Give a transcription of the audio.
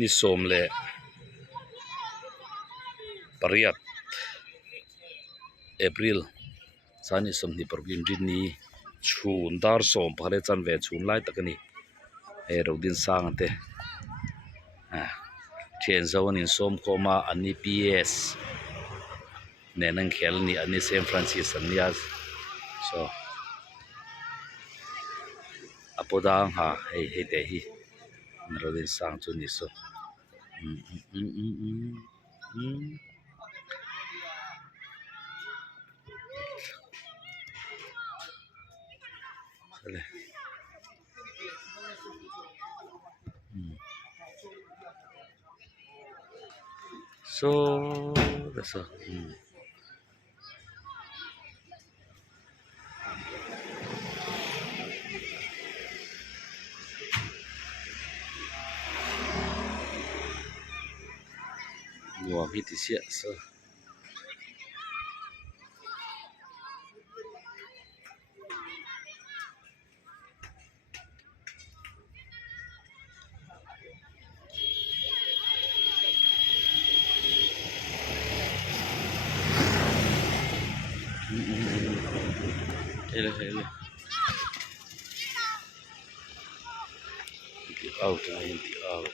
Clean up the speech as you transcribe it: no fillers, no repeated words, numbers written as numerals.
นิสมและปริยัตApril สานิสมนี่ปรกิมดินนี้ชูนดาร์สมพะเลจันเวชูนไลตะกนี่เราดินสร้างเตเทียนซาวันนิสมโคมาอันนี้ PS เนนังเขลนี่อันนี้เซนฟรานซิสอันนี้so apodang ha hey te hi narodin sang chu ni so sale so that's all Gua hiti sia so hele out